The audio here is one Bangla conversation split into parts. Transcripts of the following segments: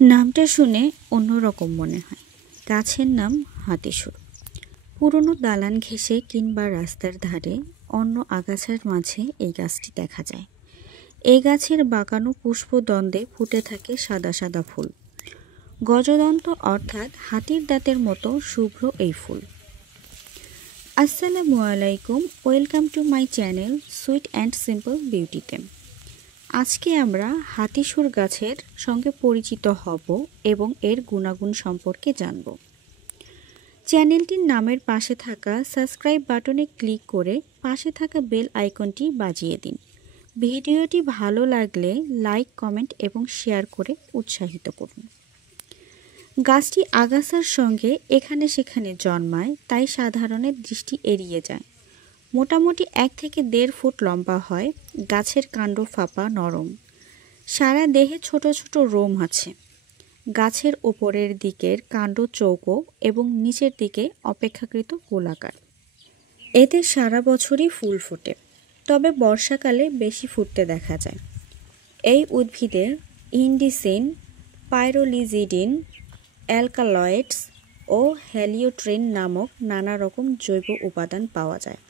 নামটা শুনে অন্যরকম মনে হয়। গাছের নাম হাতিসুর। পুরনো দালান ঘেঁষে কিংবা রাস্তার ধারে অন্য আগাছার মাঝে এই গাছটি দেখা যায়। এই গাছের বাঁকানো পুষ্পদ্বন্দ্বে ফুটে থাকে সাদা সাদা ফুল। গজদন্ত অর্থাৎ হাতির দাঁতের মতো শুভ্র এই ফুল। আসসালামু আলাইকুম, welcome to my channel sweet and simple বিউটিতে। আজকে আমরা হাতিসুর গাছের সঙ্গে পরিচিত হব এবং এর গুণাগুণ সম্পর্কে জানব। চ্যানেলটির নামের পাশে থাকা সাবস্ক্রাইব বাটনে ক্লিক করে পাশে থাকা বেল আইকনটি বাজিয়ে দিন। ভিডিওটি ভালো লাগলে লাইক, কমেন্ট এবং শেয়ার করে উৎসাহিত করুন। গাছটি আগাছার সঙ্গে এখানে সেখানে জন্মায়, তাই সাধারণের দৃষ্টি এড়িয়ে যায়। মোটামুটি 1 থেকে 1.5 ফুট লম্বা হয়। গাছের কাণ্ড ফাঁপা, নরম। সারা দেহে ছোট ছোট রোম আছে। গাছের ওপরের দিকের কাণ্ড চৌকো এবং নিচের দিকে অপেক্ষাকৃত গোলাকার। এতে সারা বছরই ফুল ফোটে, তবে বর্ষাকালে বেশি ফুটতে দেখা যায়। এই উদ্ভিদে ইন্ডিসিন, পাইরোলিজিডিন, অ্যালকালয়েডস ও হেলিওট্রিন নামক নানা রকম জৈব উপাদান পাওয়া যায়।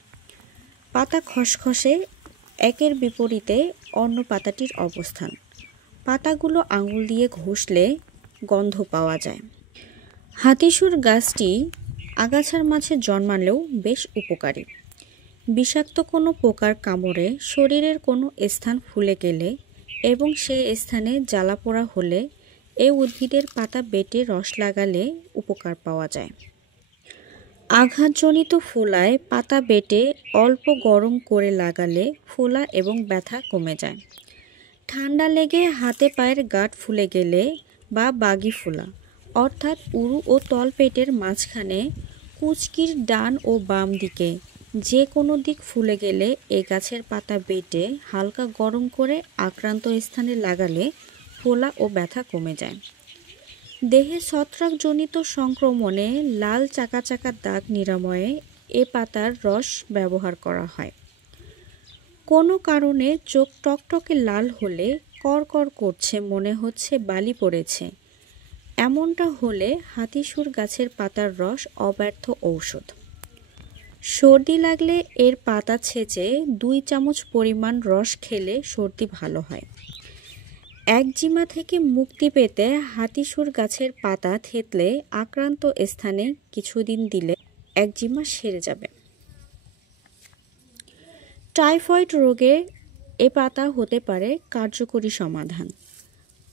পাতা খসখসে, একের বিপরীতে অন্য পাতাটির অবস্থান। পাতাগুলো আঙুল দিয়ে ঘষলে গন্ধ পাওয়া যায়। হাতিসুর গাছটি আগাছার মাঝে জন্মালেও বেশ উপকারী। বিষাক্ত কোনো পোকার কামড়ে শরীরের কোনো স্থান ফুলে গেলে এবং সেই স্থানে জ্বালাপোড়া হলে এই উদ্ভিদের পাতা বেটে রস লাগালে উপকার পাওয়া যায়। আঘাতজনিত ফোলায় পাতা বেটে অল্প গরম করে লাগালে ফোলা এবং ব্যথা কমে যায়। ঠান্ডা লেগে হাতে পায়ের গাঁট ফুলে গেলে বা বাগি ফোলা অর্থাৎ উরু ও তলপেটের মাঝখানে কুঁচকির ডান ও বাম দিকে যে কোনো দিক ফুলে গেলে এ গাছের পাতা বেটে হালকা গরম করে আক্রান্ত স্থানে লাগালে ফোলা ও ব্যথা কমে যায়। দেহে ছত্রাকজনিত সংক্রমণে লাল চাকা চাকা দাগ নিরাময়ে এ পাতার রস ব্যবহার করা হয়। কোনো কারণে চোখ টকটকে লাল হলে কড়কড় করছে, মনে হচ্ছে বালি পড়েছে, এমনটা হলে হাতিসুর গাছের পাতার রস অব্যর্থ ঔষধ। সর্দি লাগলে এর পাতা ছেঁচে 2 চামচ পরিমাণ রস খেলে সর্দি ভালো হয়। একজিমা থেকে মুক্তি পেতে হাতিসুর গাছের পাতা থেতলে আক্রান্ত স্থানে কিছুদিন দিলে একজিমা সেরে যাবে। টাইফয়েড রোগে এ পাতা হতে পারে কার্যকরী সমাধান।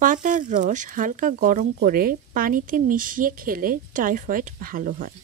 পাতার রস হালকা গরম করে পানিতে মিশিয়ে খেলে টাইফয়েড ভালো হয়।